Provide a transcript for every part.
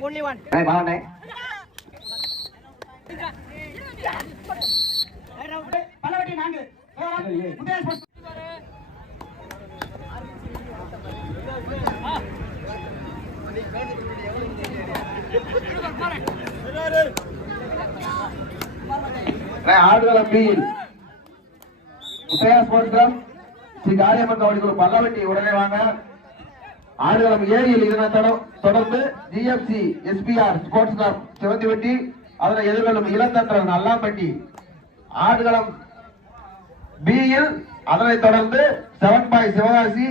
shape only one. அண்ணே பாவண்ணே பல்லவட்டி நான்கு பியில் ஸ்போர்ட்ஸ் கிளப் ஸ்ரீ கபடி குழு பல்லவட்டி உடனே வாங்க. ஆடுகளம் ஏரியில் இதனை தொடர்ந்து GFC SPR sports club Sivanthivatti அதனை எதிர்கொள்ளும் இளந்தன்றன் அல்லாம்பட்டி ஆடுகளம் பியில் அதனைத் தொடர்ந்து செவன் பாய் சிவகாசி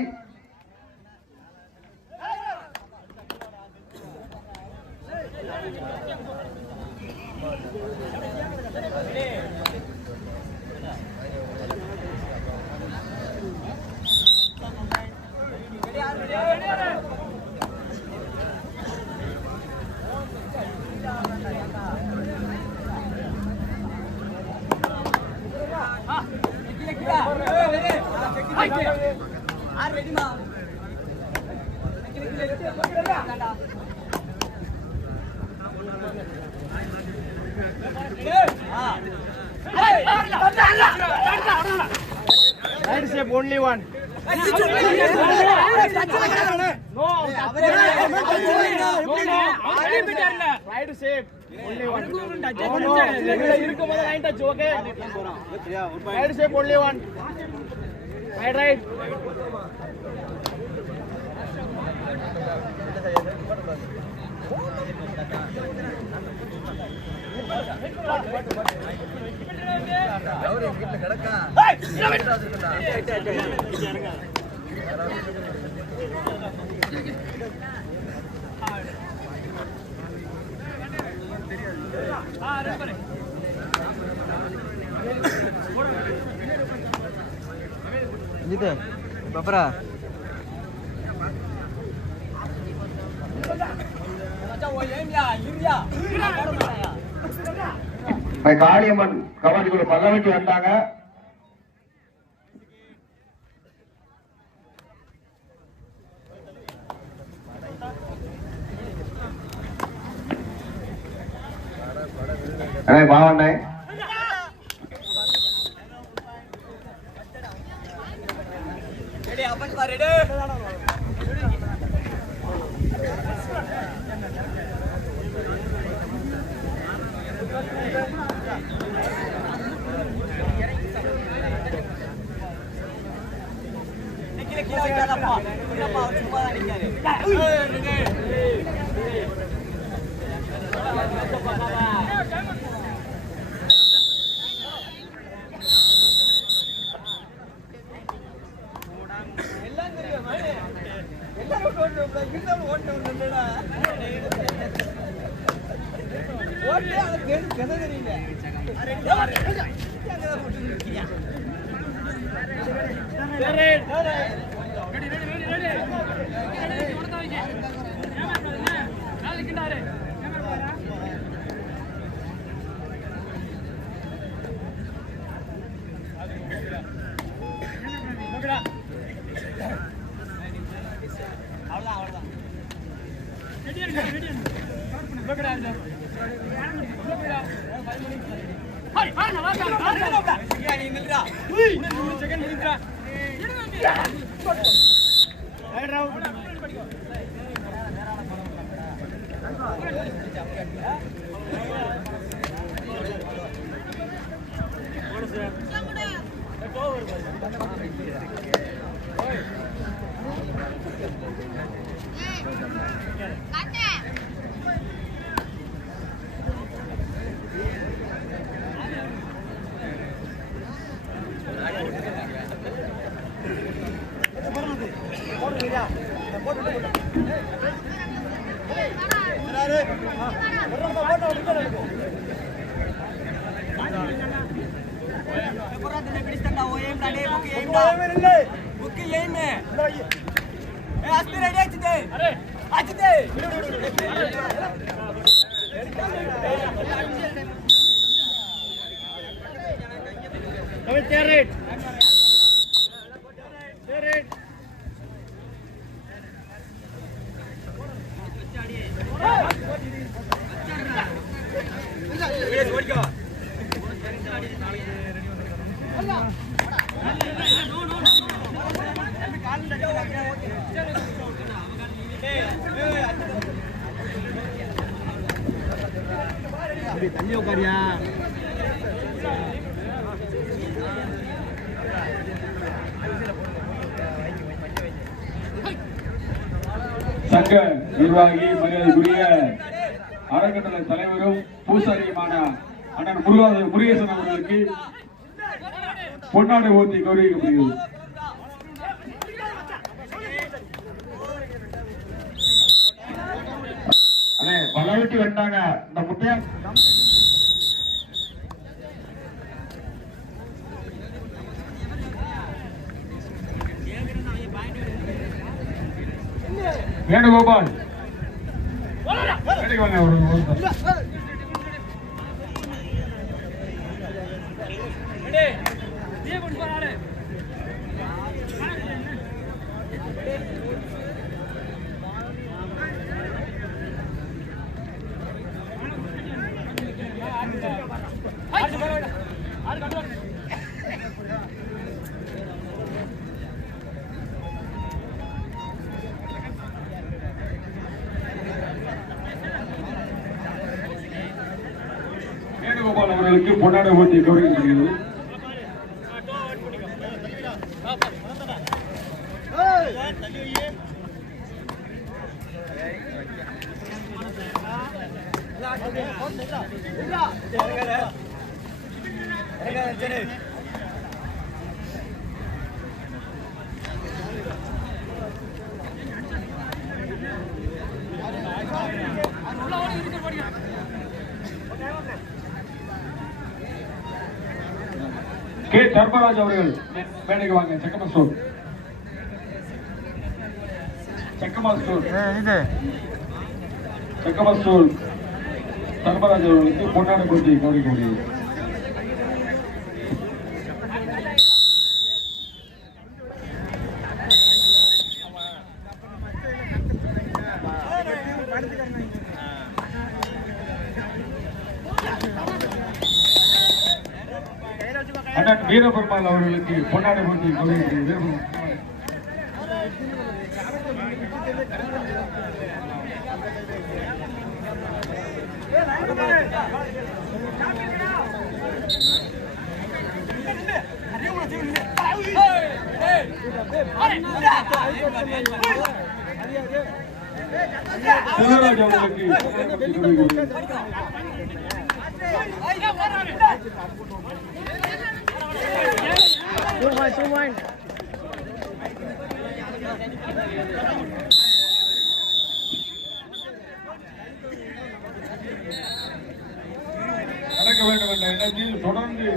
இருக்கும்போது line touch okay right safe only one right right Thank you. Touch, okay? Right shape Kaliamman கபாடிக்குள்ள பல்லவிக்கு வந்தாங்க பாவண்ணே President. ಮಾಡಿ ಬುಕ್ ಏಮ್ ಬುಕ್ ಏಮ್ ಅಷ್ಟು ರೆಡಿ ಆಯ್ತಿದೆ ಆಯ್ತಿದೆ ತೇರ್ ರೇಟ್ ತೇರ್ ರೇಟ್ ஓடிக்கோ நிர்வாகி மரியாதைக்குரிய அறக்கட்டளை தலைவரும் பூசாரியுமான அண்ணன் முருகா முருகேசன் அவர்களுக்கு பொன்னாடை ஓட்டி கௌரவிக்கப்படுகிறது. பலவெட்டி வெட்டாங்க இந்த முட்டையா? வேணுகோபால். வேணுக்கு வாங்க ஒரு ஒரு நிமிஷம். வேணுகோபால் பொன்னாடை போட்டி ஓட்டி கௌரவிக்கப்படுகிறது கே தர்மராஜ் அவர்கள் மேடைக்கு வாங்க. செக்கமா ஸ்டோர் செக்கமா ஸ்டோர் செக்கமா ஸ்டோர் தர்மராஜ் அவர்களுக்கு பொன்னாடை போட்டி அண்ணன் போட்டி அவர்களுக்கு பொன்னாடை போட்டி கொண்டிருக்கிறது செல்வராஜ் அவர்களுக்கு டூ பாயிண்ட் டூ பாயிண்ட் நடக்க வேண்டும் என்ற எண்ணத்தில் தொடர்ந்து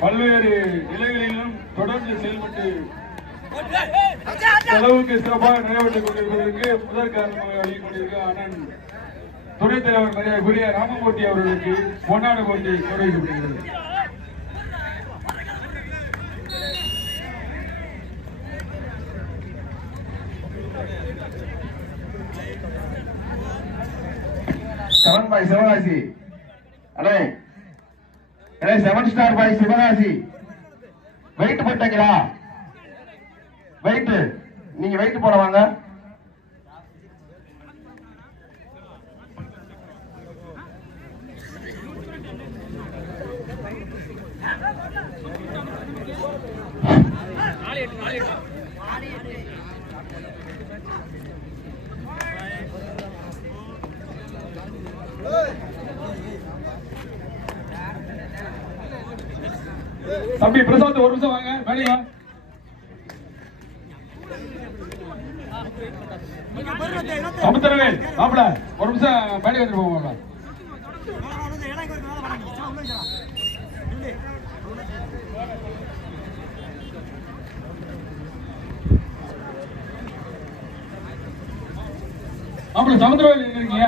பல்வேறு நிலைகளிலும் தொடர்ந்து செயல்பட்டு செலவுக்கு சிறப்பாக நிறைவேற்றிக் கொண்டிருப்பதற்கு முதல் காரணமாக வழங்கிக் அண்ணன் துணைத் தலைவர் மரியாதைக்குரிய ராமமூர்த்தி அவர்களுக்கு பொன்னாடு போட்டி கௌரவிக்கப்படுகிறது செவன் பாய் சிவகாசி அடே அடே seven star boy Sivakasi weight போட்டீங்களா? வெயிட் நீங்க வெயிட் போட வாங்க. தம்பி பிரசாந்த் ஒரு நிமிஷம் வாங்க. மேலே வா. சமுத்திரவேல் மாப்பிள ஒரு நிமிஷம் மேலே வந்துட்டு போங்க மாப்பிள. மாப்பிள சமுத்திரவேல் இருக்கீங்க?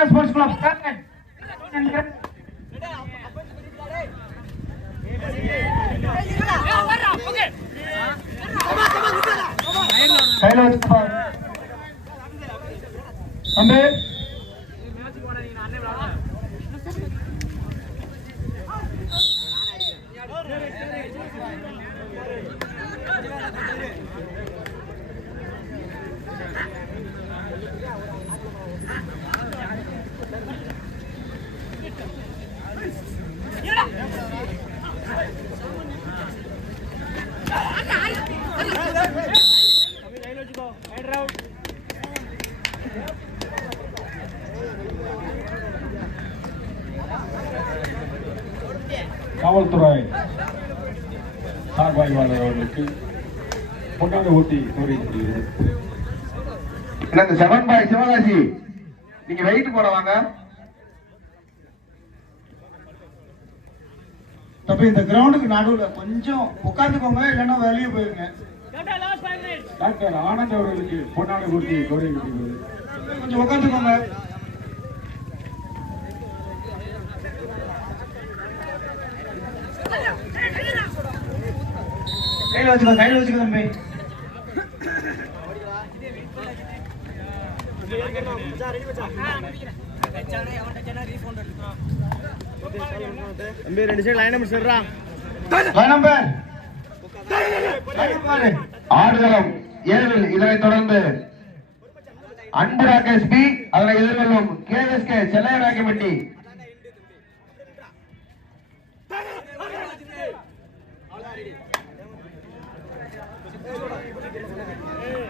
முத்தையா ஸ்போர்ட்ஸ் கிளப் கையில வச்சு தம்பி ஊட்டி கௌரவிக்கப்படுகிறது இல்ல இந்த செவன் பாய் சிவகாசி நீங்க வெயிட் போட வாங்க. தம்பி இந்த கிரவுண்டுக்கு நடுவுல கொஞ்சம் உட்காந்துக்கோங்க இல்லைன்னா வெளியே போயிருங்க. டாக்டர் ஆனந்த் அவர்களுக்கு பொன்னாடு ஊட்டி கௌரவிக்கப்படுகிறது கொஞ்சம் உட்காந்துக்கோங்க கையில வச்சுக்கோ கையில வச்சுக்கோ தம்பி. தம்பி ரெண்டு சைடு லைன் நம்பர் சொல்றா. லைன் நம்பர் ஆடுகளம் ஏழில் இதனைத் தொடர்ந்து அன்பு ராகேஷ் பி அதனை எதிர்கொள்ளும் கே எஸ் கே செல்லையராக்கிப்பட்டி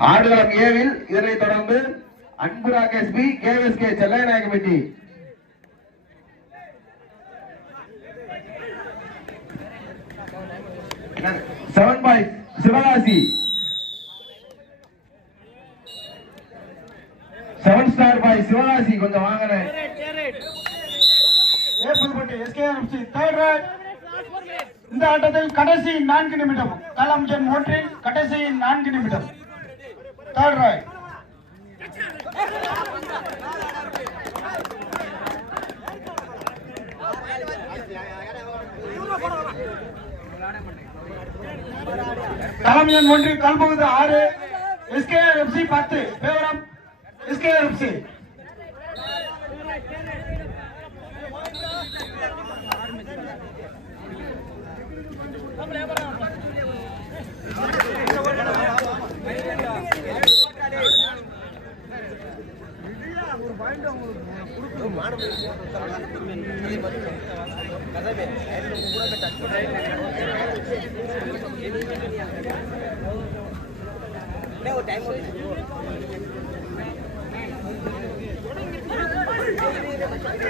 ஆடுகளம் ஏவில் இதனைத் தொடர்ந்து Anbu Rakesh B K S K Chellaiyarakkippatti seven boy Sivakasi. Seven star boy Sivakasi கொஞ்சம் வாங்கினேன் இந்த ஆட்டத்தில் கடைசி நான்கு நிமிடம் களம் ஒன்றில் கடைசி நான்கு நிமிடம். தேர்ட் ராய் களம் எண் ஒன்றில் கல்பகுதி ஆறு எஸ்கேஆர்எஃப்சி பத்து விவரம் எஸ்கேஆர்எஃப்சி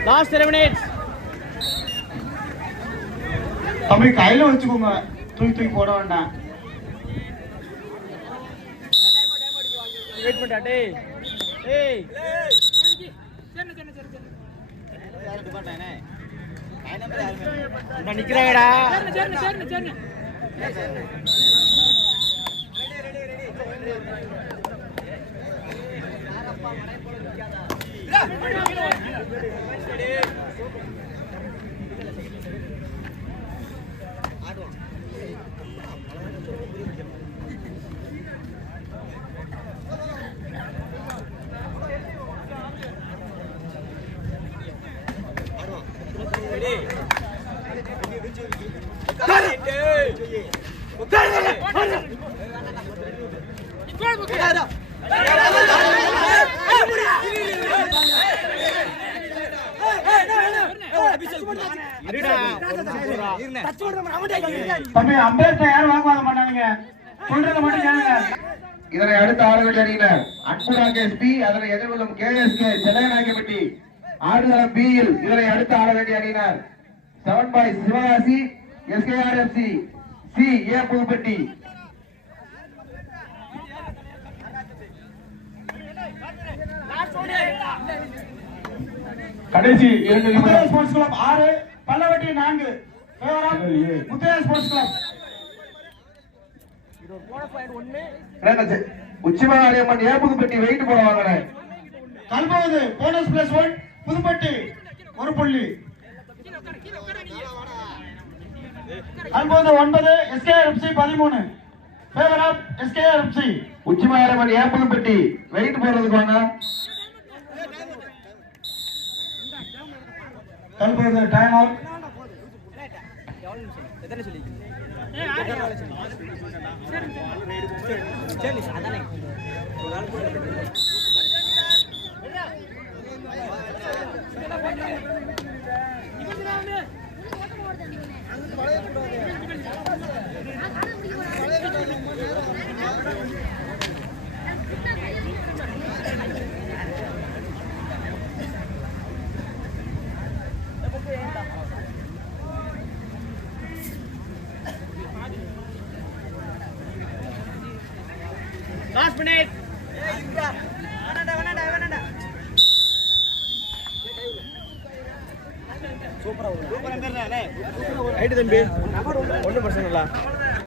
லாஸ்ட் டென் மினிட்ஸ் தம்பி கையில வச்சுக்கோங்க தூக்கி தூக்கி போட வேண்டாம் வெயிட் பண்ணா டேய் ஏய் இந்த நிக்கிறாங்கடா இருடா தம்பி அம்பேத்கர் யாரும் வாங்க மாட்டாங்க சொல்றத மட்டும் கேளுங்க. இதனை அடுத்த ஆளுநர் அணியினர் அன்பு ராகேஷ் பி அதனை எதிர்கொள்ளும் கே எஸ் கே செல்லையநாயக்கம்பட்டி ஆடுகளம் பி யில் இதனை அடுத்த ஆளுநர் அணியினர். Seven boy Sivakasi SKRFC C A Puthupatti. கடைசி இரண்டு முத்தையா நிமிடம் ஸ்போர்ட்ஸ் கிளப் ஆறு பல்லவட்டி நான்கு. Muthaiya sports club. Uchimakaliamman A Puthupatti weight போட வாங்கினேன் போனஸ் பிளஸ் ஒன் புதுப்பட்டி ஒரு புள்ளி. கல்பவது ஒன்பது எஸ்கேஆர்எஃப்சி பதிமூணு. ஃபேவர் ஆஃப் எஸ்கேஆர்எஃப்சி உச்சிமாயரமன் ஏப்பலம்பட்டி வெயிட் போடுறதுக்கு வாங்க கல்பவது டைம் அவுட் எத்தனை சொல்லி சரி அதானே ஒரு ਬੜੇ ਜੁੜਾ ਦੇ থাকবে